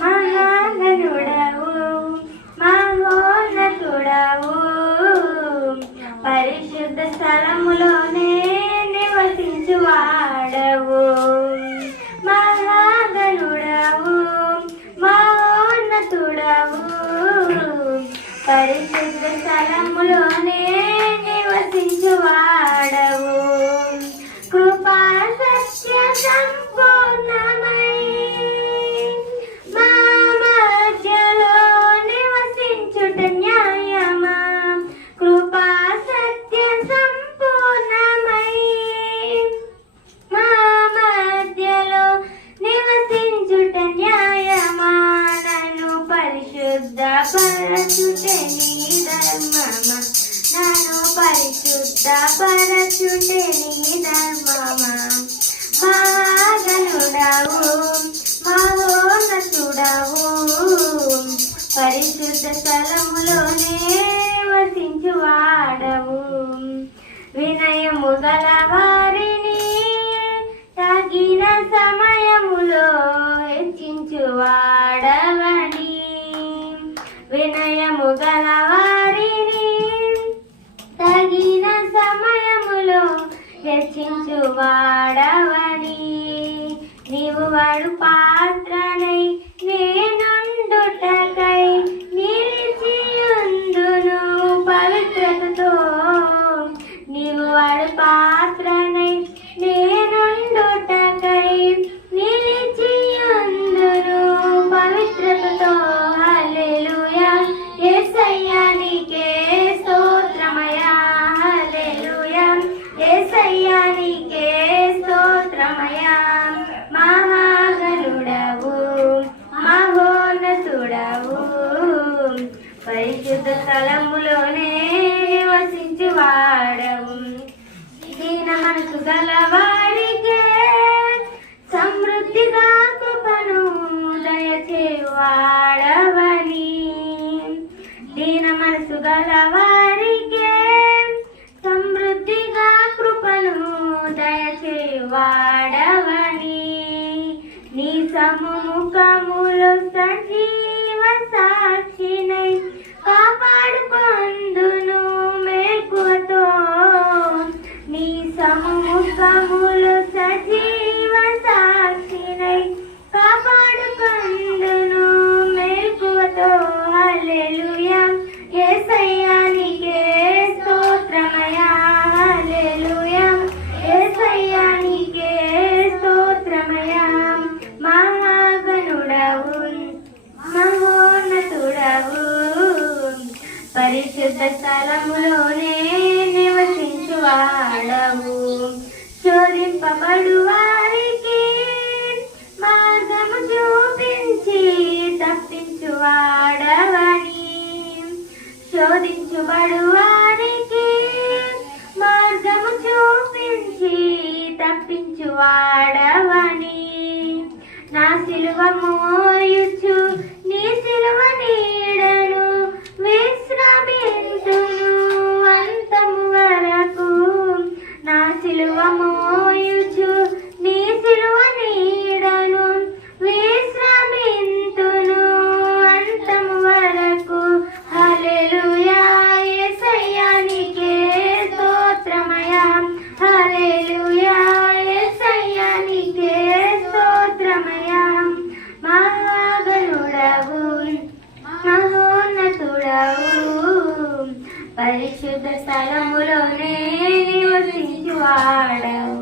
మహాగణుడవు మహోన్నతుడవు పరిశుద్ధ స్థలములోనే నివసించువాడవు. మహాగణుడవు మహోన్నతుడవు పరిశుద్ధ స్థలములోనే నివసించువాడవు. కృపా సత్య సంపూర్ణమై మా మధ్యలో నివసించుట న్యాయమా. కృపా సత్య సంపూర్ణమై మా మధ్యలో నివసించుట న్యాయమా. నన్ను పరిశుద్ధ పరచుటే నీ ధర్మమా. నన్ను పరిశుద్ధ పరచుటే నీ ధర్మమా. మహాగణుడవు మహోన్నతుడవు పరిశుద్ధ స్థలములోనే వసించువాడవు. వినయము గల వారిని తగిన సమయములో హెచ్చించువాడవని. వినయము గల వారిని తగిన సమయములో హెచ్చించువాడవని. నీవు వాడు పాత్రనై నేనుండుటకై నిలిచియుందును పవిత్రతతో. నీవు వాడు పాత్రనై నేనుండుటకై నిలిచియుందును పవిత్రతతో. హల్లెలూయా యేసయ్యా నీకే స్తోత్రమయా. హల్లెలూయా యేసయ్యా నీకే స్తోత్రమయా. మహాగణుడవు మహోన్నతుడవు పరిశుద్ధ స్థలములోనే నివసించువాడవు. దీన మనసు గల వారికే సమృద్ధిగా కృపను దయచేవాడవని. దీన మనసు గల వారికే సమృద్ధిగా కృపను దయచేవాడవని. నీ సముఖములో సజీవ సాక్షినై కాపాడుకొందును మెలకువతో. నీ సముఖములో సజీవ సాక్షినై కాపాడుకొందును మెలకువతో. హల్లెలూయా యేసయ్యా నీకే స్తోత్రమయా. హల్లెలూయా యేసయ్యా నీకే స్తోత్రమయా. మహాగణుడవు మహోన్నతుడవు పరిశుద్ధ స్థలములోనే నివసించువాడవు. శోధింపబడు వారికి మార్గము చూపించి తప్పించువాడవని. శోధించుబడు వారికి మార్గము చూపించి తప్పించువాడవని. నా సిలువ మోయుచు నీ సిలువ నీడను విశ్రమింతును అంతము వరకు. నా సిలువ మోయుచు నీ సిలువ నీడను విశ్రమింతును అంతము వరకు. హల్లెలూయా యేసయ్యా నీకే స్తోత్రమయా. హల్లెలూయా యేసయ్యా నీకే స్తోత్రమయా. మహాగణుడవు మహోన్నతుడవు పరిశుద్ధ స్థలములోనే నివసించువాడవు.